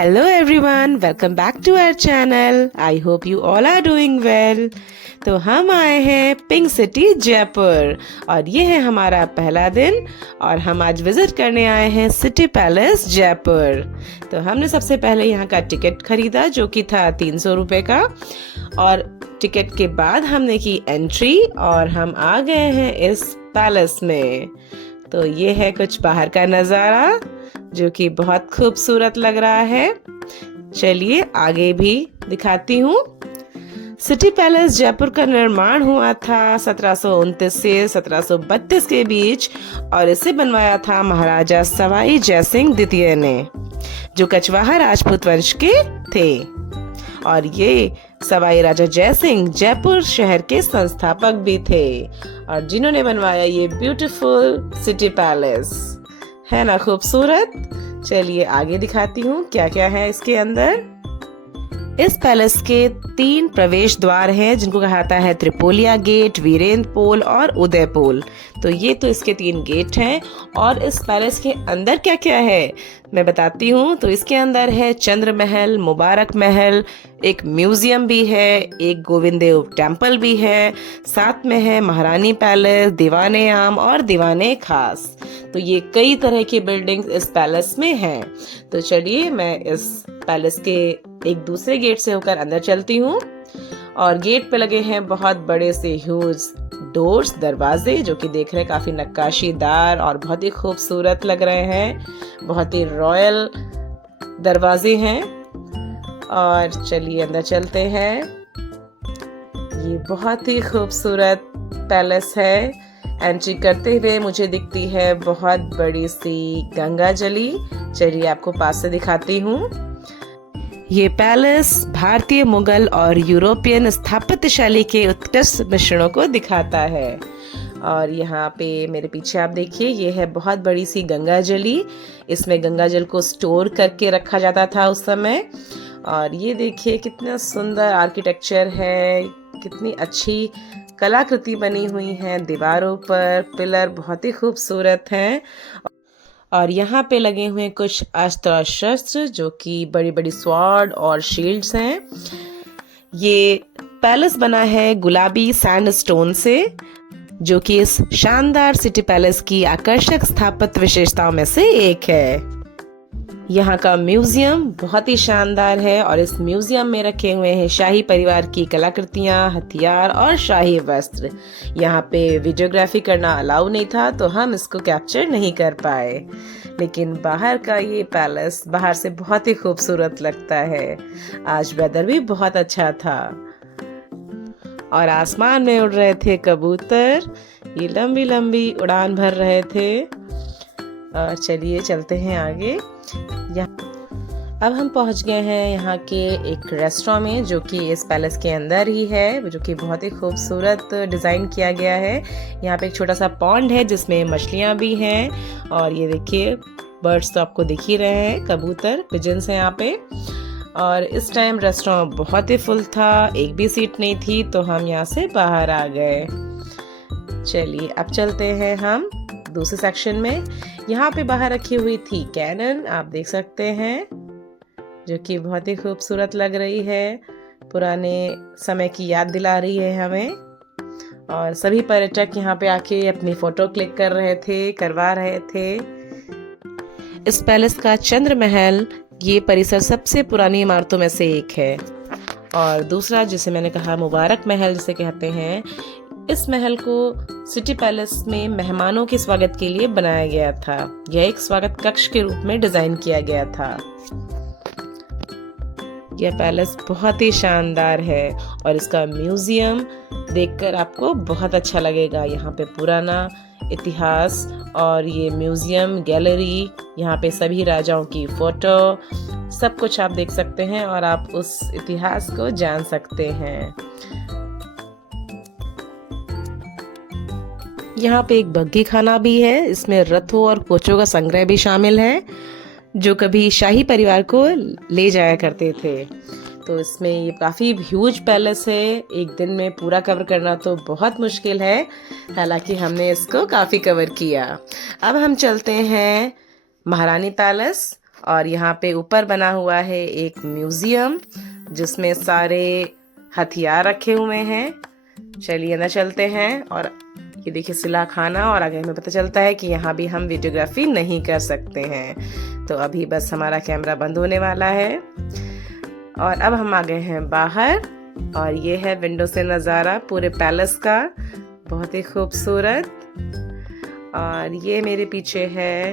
Hello everyone, welcome back to our channel. I hope you all are doing well. तो हम आए हैं pink city Jaipur और ये है हमारा पहला दिन और हम आज विजिट करने आए हैं सिटी पैलेस जयपुर। तो हमने सबसे पहले यहाँ का टिकट खरीदा जो कि था 300 रुपये का और टिकट के बाद हमने की एंट्री और हम आ गए हैं इस पैलेस में। तो ये है कुछ बाहर का नज़ारा जो कि बहुत खूबसूरत लग रहा है। चलिए आगे भी दिखाती हूँ। सिटी पैलेस जयपुर का निर्माण हुआ था 1729 से 1732 के बीच और इसे बनवाया था महाराजा सवाई जयसिंह द्वितीय ने जो कछवाहा राजपूत वंश के थे। और ये सवाई राजा जयसिंह जयपुर शहर के संस्थापक भी थे और जिन्होंने बनवाया ये ब्यूटीफुल सिटी पैलेस। है ना खूबसूरत। चलिए आगे दिखाती हूँ क्या क्या है इसके अंदर। इस पैलेस के 3 प्रवेश द्वार हैं जिनको कहा जाता है त्रिपोलिया गेट, वीरेंद्र पोल और उदय पोल। तो ये तो इसके 3 गेट हैं और इस पैलेस के अंदर क्या क्या है मैं बताती हूँ। तो इसके अंदर है चंद्र महल, मुबारक महल, एक म्यूजियम भी है, एक गोविंद देव टेम्पल भी है, साथ में है महारानी पैलेस, दीवाने आम और दीवाने खास। तो ये कई तरह की बिल्डिंग्स इस पैलेस में हैं। तो चलिए मैं इस पैलेस के एक दूसरे गेट से होकर अंदर चलती हूँ और गेट पे लगे हैं बहुत बड़े से ह्यूज डोर्स, दरवाजे जो कि देख रहे हैं काफी नक्काशीदार और बहुत ही खूबसूरत लग रहे हैं। बहुत ही रॉयल दरवाजे हैं और चलिए अंदर चलते हैं। ये बहुत ही खूबसूरत पैलेस है। एंट्री करते हुए मुझे दिखती है बहुत बड़ी सी गंगा जली। चलिए आपको पास से दिखाती हूँ। ये पैलेस भारतीय, मुगल और यूरोपियन स्थापत्य शैली के उत्कृष्ट मिश्रणों को दिखाता है। और यहाँ पे मेरे पीछे आप देखिए ये है बहुत बड़ी सी गंगा जली। इसमें गंगा जल को स्टोर करके रखा जाता था उस समय। और ये देखिए कितना सुंदर आर्किटेक्चर है, कितनी अच्छी कलाकृति बनी हुई है दीवारों पर। पिलर बहुत ही खूबसूरत हैं और यहाँ पे लगे हुए कुछ अस्त्र शस्त्र जो कि बड़ी बड़ी स्वॉर्ड और शील्ड्स हैं। ये पैलेस बना है गुलाबी सैंडस्टोन से जो कि इस शानदार सिटी पैलेस की आकर्षक स्थापत्य विशेषताओं में से एक है। यहाँ का म्यूजियम बहुत ही शानदार है और इस म्यूजियम में रखे हुए हैं शाही परिवार की कलाकृतियाँ, हथियार और शाही वस्त्र। यहाँ पे वीडियोग्राफी करना अलाउ नहीं था तो हम इसको कैप्चर नहीं कर पाए, लेकिन बाहर का ये पैलेस बाहर से बहुत ही खूबसूरत लगता है। आज वेदर भी बहुत अच्छा था और आसमान में उड़ रहे थे कबूतर, ये लंबी लंबी उड़ान भर रहे थे। और चलिए चलते हैं आगे। अब हम पहुंच गए हैं यहाँ के एक रेस्टोरेंट में जो कि इस पैलेस के अंदर ही है, जो कि बहुत ही खूबसूरत डिज़ाइन किया गया है। यहाँ पे एक छोटा सा पॉन्ड है जिसमें मछलियाँ भी हैं और ये देखिए बर्ड्स तो आपको दिख ही रहे हैं, कबूतर, पिजन्स हैं यहाँ पे। और इस टाइम रेस्टोरेंट बहुत ही फुल था, एक भी सीट नहीं थी तो हम यहाँ से बाहर आ गए। चलिए अब चलते हैं हम दूसरे सेक्शन में। यहाँ पे बाहर रखी हुई थी कैनन, आप देख सकते हैं, जो कि बहुत ही खूबसूरत लग रही है, पुराने समय की याद दिला रही है हमें। और सभी पर्यटक यहाँ पे आके अपनी फोटो क्लिक करवा रहे थे। इस पैलेस का चंद्र महल ये परिसर सबसे पुरानी इमारतों में से एक है। और दूसरा जिसे मैंने कहा मुबारक महल जिसे कहते हैं, इस महल को सिटी पैलेस में मेहमानों के स्वागत के लिए बनाया गया था। यह एक स्वागत कक्ष के रूप में डिजाइन किया गया था। यह पैलेस बहुत ही शानदार है और इसका म्यूजियम देखकर आपको बहुत अच्छा लगेगा। यहाँ पे पुराना इतिहास और ये म्यूजियम गैलरी, यहाँ पे सभी राजाओं की फोटो, सब कुछ आप देख सकते हैं और आप उस इतिहास को जान सकते हैं। यहाँ पे एक बग्घी खाना भी है, इसमें रथों और कोचों का संग्रह भी शामिल है जो कभी शाही परिवार को ले जाया करते थे। तो इसमें ये काफ़ी ह्यूज पैलेस है, एक दिन में पूरा कवर करना तो बहुत मुश्किल है, हालांकि हमने इसको काफ़ी कवर किया। अब हम चलते हैं महारानी पैलेस और यहाँ पे ऊपर बना हुआ है एक म्यूजियम जिसमें सारे हथियार रखे हुए हैं। चलिए ना चलते हैं। और ये देखिए सिला खाना, और आगे हमें पता चलता है कि यहाँ भी हम वीडियोग्राफी नहीं कर सकते हैं। तो अभी बस हमारा कैमरा बंद होने वाला है और अब हम आ गए हैं बाहर। और ये है विंडो से नज़ारा पूरे पैलेस का, बहुत ही खूबसूरत। और ये मेरे पीछे है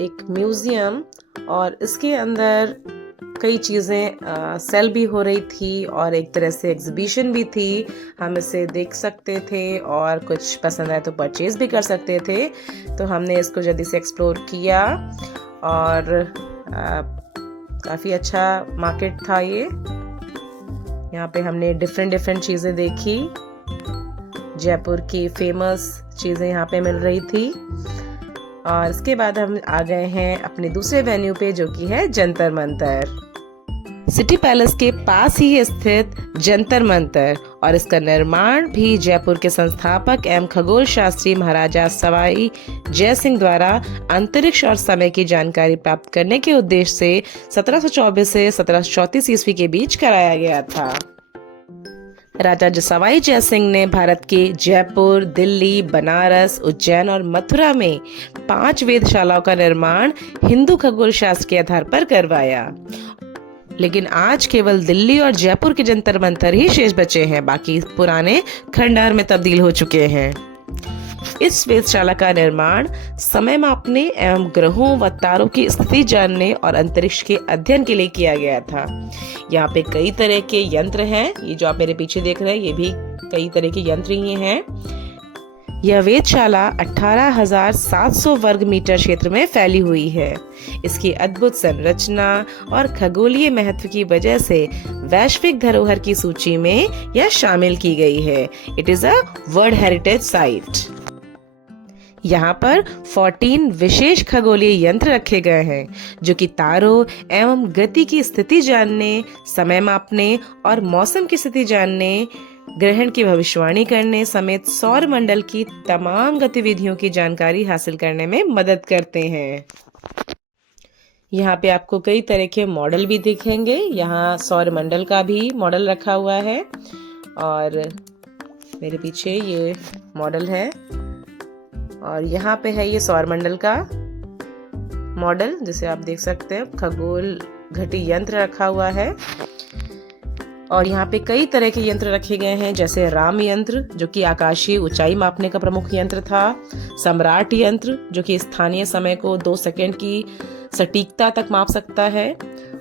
एक म्यूजियम और इसके अंदर कई चीज़ें सेल भी हो रही थी और एक तरह से एग्जीबिशन भी थी। हम इसे देख सकते थे और कुछ पसंद आए तो परचेज भी कर सकते थे। तो हमने इसको जल्दी से एक्सप्लोर किया और काफ़ी अच्छा मार्केट था ये। यहाँ पे हमने डिफरेंट चीज़ें देखी। जयपुर की फेमस चीज़ें यहाँ पे मिल रही थी। और इसके बाद हम आ गए हैं अपने दूसरे वेन्यू पे, जो कि है जंतर मंतर। सिटी पैलेस के पास ही स्थित जंतर मंतर, और इसका निर्माण भी जयपुर के संस्थापक एवं खगोल शास्त्री महाराजा सवाई जय सिंह द्वारा अंतरिक्ष और समय की जानकारी प्राप्त करने के उद्देश्य से 1724 से 1734 ईस्वी के बीच कराया गया था। राजा सवाई जय सिंह ने भारत के जयपुर, दिल्ली, बनारस, उज्जैन और मथुरा में 5 वेधशालाओं का निर्माण हिंदू खगोल शास्त्र के आधार पर करवाया। लेकिन आज केवल दिल्ली और जयपुर के जंतर मंतर ही शेष बचे हैं, बाकी पुराने खंडहर में तब्दील हो चुके हैं। इस वेधशाला का निर्माण समय मापने एवं ग्रहों व तारों की स्थिति जानने और अंतरिक्ष के अध्ययन के लिए किया गया था। यहाँ पे कई तरह के यंत्र हैं। ये जो आप मेरे पीछे देख रहे हैं ये भी कई तरह के यंत्र ही हैं। यह वेधशाला 18,700 वर्ग मीटर क्षेत्र में फैली हुई है। इसकी अद्भुत संरचना और खगोलीय महत्व की वजह से वैश्विक धरोहर की सूची में यह शामिल की गई है। It is a world heritage site. यहाँ पर 14 विशेष खगोलीय यंत्र रखे गए हैं जो कि तारों एवं गति की स्थिति जानने, समय मापने और मौसम की स्थिति जानने, ग्रहण की भविष्यवाणी करने समेत सौर मंडल की तमाम गतिविधियों की जानकारी हासिल करने में मदद करते हैं। यहाँ पे आपको कई तरह के मॉडल भी दिखेंगे। यहाँ सौर मंडल का भी मॉडल रखा हुआ है और मेरे पीछे ये मॉडल है और यहाँ पे है ये सौर मंडल का मॉडल, जिसे आप देख सकते हैं। खगोल घटी यंत्र रखा हुआ है और यहाँ पे कई तरह के यंत्र रखे गए हैं, जैसे राम यंत्र जो कि आकाशीय ऊंचाई मापने का प्रमुख यंत्र था, सम्राट यंत्र जो कि स्थानीय समय को 2 सेकंड की सटीकता तक माप सकता है।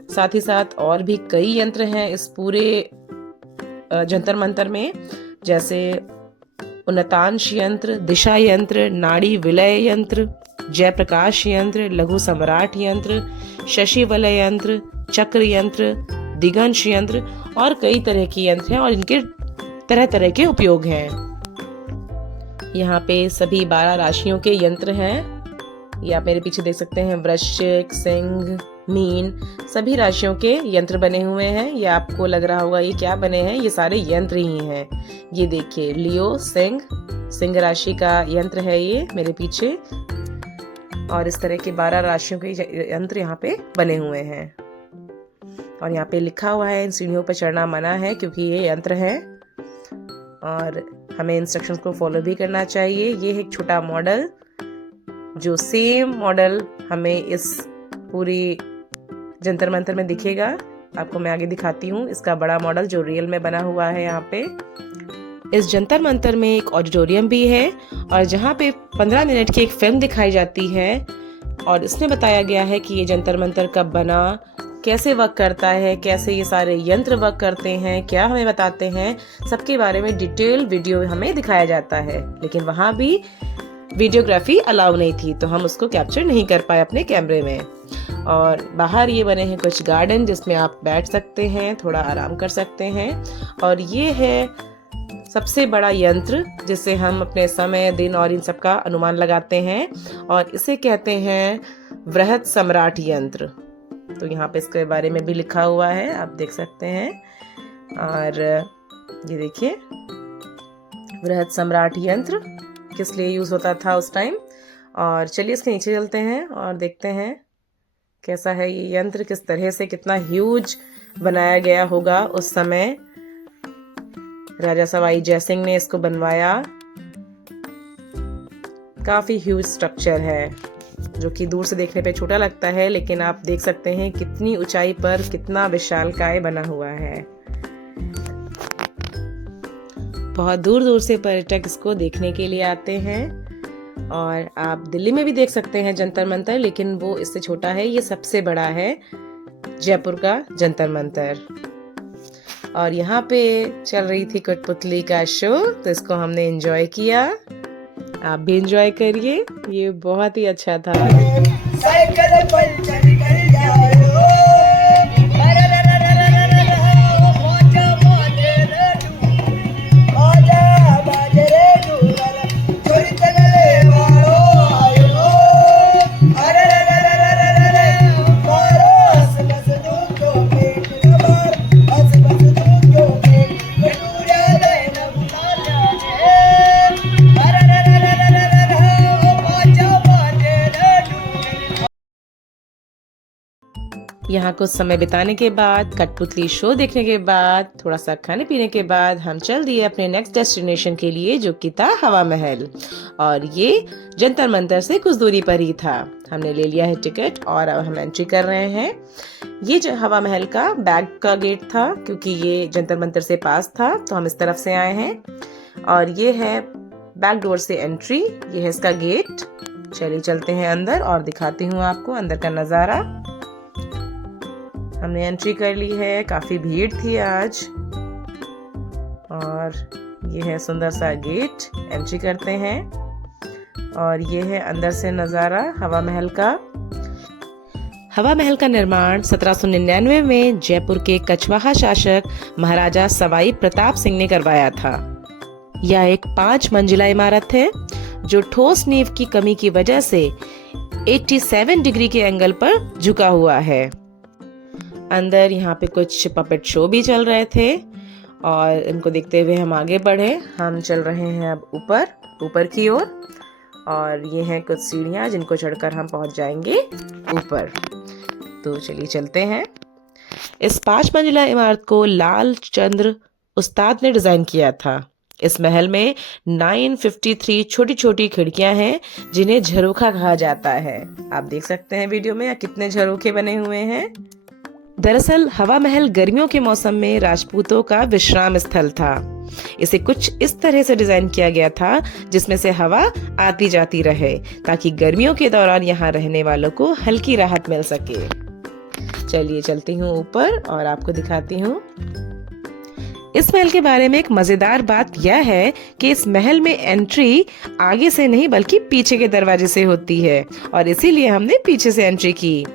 साथ ही साथ और भी कई यंत्र हैं इस पूरे जंतर मंतर में, जैसे उन्नतांश यंत्र, दिशा यंत्र, नाड़ी विलय यंत्र, जयप्रकाश यंत्र, लघु सम्राट यंत्र, शशि वलय यंत्र, चक्र यंत्र, दिगंश यंत्र और कई तरह के यंत्र हैं और इनके तरह तरह के उपयोग हैं। यहाँ पे सभी 12 राशियों के यंत्र हैं। ये आप मेरे पीछे देख सकते हैं। वृश्चिक, सिंह, मीन सभी राशियों के यंत्र बने हुए हैं। ये आपको लग रहा होगा ये क्या बने हैं, ये सारे यंत्र ही हैं। ये देखिए लियो सिंह राशि का यंत्र है ये मेरे पीछे, और इस तरह के 12 राशियों के यंत्र यहाँ पे बने हुए हैं। और यहाँ पे लिखा हुआ है इन सीढ़ियों पर चढ़ना मना है क्योंकि ये यंत्र है और हमें इंस्ट्रक्शंस को फॉलो भी करना चाहिए। ये है एक छोटा मॉडल, जो सेम मॉडल हमें इस पूरी जंतर मंतर में दिखेगा। आपको मैं आगे दिखाती हूँ इसका बड़ा मॉडल जो रियल में बना हुआ है। यहाँ पे इस जंतर मंतर में एक ऑडिटोरियम भी है और जहाँ पे 15 मिनट की एक फिल्म दिखाई जाती है और इसमें बताया गया है कि ये जंतर मंतर कब बना, कैसे वर्क करता है, कैसे ये सारे यंत्र वर्क करते हैं, क्या हमें बताते हैं, सबके बारे में डिटेल वीडियो हमें दिखाया जाता है। लेकिन वहाँ भी वीडियोग्राफी अलाउ नहीं थी तो हम उसको कैप्चर नहीं कर पाए अपने कैमरे में। और बाहर ये बने हैं कुछ गार्डन जिसमें आप बैठ सकते हैं, थोड़ा आराम कर सकते हैं। और ये है सबसे बड़ा यंत्र जिससे हम अपने समय, दिन और इन सब का अनुमान लगाते हैं और इसे कहते हैं वृहत सम्राट यंत्र। तो यहाँ पे इसके बारे में भी लिखा हुआ है, आप देख सकते हैं। और ये देखिए वृहत सम्राट यंत्र किस लिए यूज होता था उस टाइम। और चलिए इसके नीचे चलते हैं और देखते हैं कैसा है ये यंत्र, किस तरह से कितना ह्यूज बनाया गया होगा उस समय। राजा सवाई जयसिंह ने इसको बनवाया। काफी ह्यूज स्ट्रक्चर है जो कि दूर से देखने पे छोटा लगता है, लेकिन आप देख सकते हैं कितनी ऊंचाई पर कितना विशालकाय बना हुआ है। बहुत दूर दूर से पर्यटक इसको देखने के लिए आते हैं। और आप दिल्ली में भी देख सकते हैं जंतर मंतर, लेकिन वो इससे छोटा है। ये सबसे बड़ा है जयपुर का जंतर मंतर। और यहाँ पे चल रही थी कठपुतली का शो, तो इसको हमने एंजॉय किया। आप भी एंजॉय करिए, ये बहुत ही अच्छा था। साइकिल पर चल कर जाओ। यहाँ कुछ समय बिताने के बाद, कठपुतली शो देखने के बाद, थोड़ा सा खाने पीने के बाद हम चल दिए अपने नेक्स्ट डेस्टिनेशन के लिए, जो कि था हवा महल। और ये जंतर मंतर से कुछ दूरी पर ही था। हमने ले लिया है टिकट और अब हम एंट्री कर रहे हैं। ये जो हवा महल का बैक का गेट था, क्योंकि ये जंतर मंतर से पास था, तो हम इस तरफ से आए हैं। और ये है बैक डोर से एंट्री, ये है इसका गेट। चलिए चलते हैं अंदर और दिखाती हूँ आपको अंदर का नजारा। हमने एंट्री कर ली है, काफी भीड़ थी आज। और ये है सुंदर सा गेट, एंट्री करते हैं। और ये है अंदर से नजारा हवा महल का। हवा महल का निर्माण 1799 में जयपुर के कछवाहा शासक महाराजा सवाई प्रताप सिंह ने करवाया था। यह एक 5 मंजिला इमारत है जो ठोस नींव की कमी की वजह से 87 डिग्री के एंगल पर झुका हुआ है। अंदर यहाँ पे कुछ पपेट शो भी चल रहे थे और इनको देखते हुए हम आगे बढ़े। हम चल रहे हैं अब ऊपर की ओर। और ये हैं कुछ सीढ़ियाँ जिनको चढ़कर हम पहुँच जाएंगे ऊपर। तो चलिए चलते हैं। इस 5 मंजिला इमारत को लाल चंद्र उस्ताद ने डिजाइन किया था। इस महल में 953 छोटी छोटी खिड़कियां हैं जिन्हें झरोखा कहा जाता है। आप देख सकते हैं वीडियो में कितने झरोखे बने हुए हैं। दरअसल हवा महल गर्मियों के मौसम में राजपूतों का विश्राम स्थल था। इसे कुछ इस तरह से डिजाइन किया गया था जिसमें से हवा आती जाती रहे, ताकि गर्मियों के दौरान यहाँ रहने वालों को हल्की राहत मिल सके। चलिए चलती हूँ ऊपर और आपको दिखाती हूँ। इस महल के बारे में एक मजेदार बात यह है कि इस महल में एंट्री आगे से नहीं बल्कि पीछे के दरवाजे से होती है, और इसीलिए हमने पीछे से एंट्री की।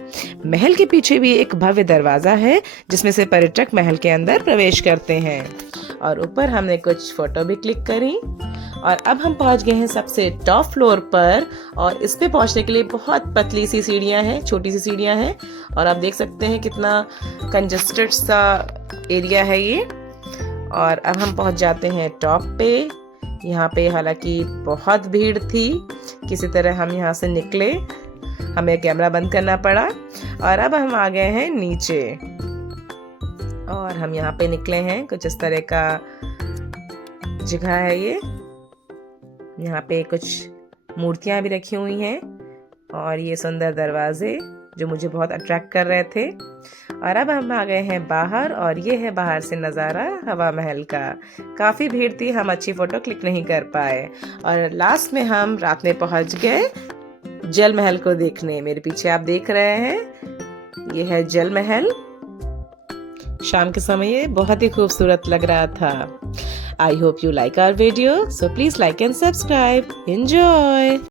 महल के पीछे भी एक भव्य दरवाजा है जिसमें से पर्यटक महल के अंदर प्रवेश करते हैं। और ऊपर हमने कुछ फोटो भी क्लिक करी। और अब हम पहुंच गए हैं सबसे टॉप फ्लोर पर, और इस पे पहुंचने के लिए बहुत पतली सी सीढ़ियां हैं, छोटी सी सीढ़ियां हैं। और आप देख सकते हैं कितना कंजस्टेड सा एरिया है ये। और अब हम पहुंच जाते हैं टॉप पे। यहाँ पे हालांकि बहुत भीड़ थी, किसी तरह हम यहाँ से निकले, हमें कैमरा बंद करना पड़ा। और अब हम आ गए हैं नीचे और हम यहाँ पे निकले हैं। कुछ इस तरह का जगह है ये। यहाँ पे कुछ मूर्तियां भी रखी हुई हैं और ये सुंदर दरवाजे जो मुझे बहुत अट्रैक्ट कर रहे थे। और अब हम आ गए हैं बाहर, और ये है बाहर से नज़ारा हवा महल का। काफ़ी भीड़ थी, हम अच्छी फ़ोटो क्लिक नहीं कर पाए। और लास्ट में हम रात में पहुंच गए जल महल को देखने। मेरे पीछे आप देख रहे हैं, ये है जल महल। शाम के समय ये बहुत ही खूबसूरत लग रहा था। I hope you like our video, so please like and subscribe. Enjoy!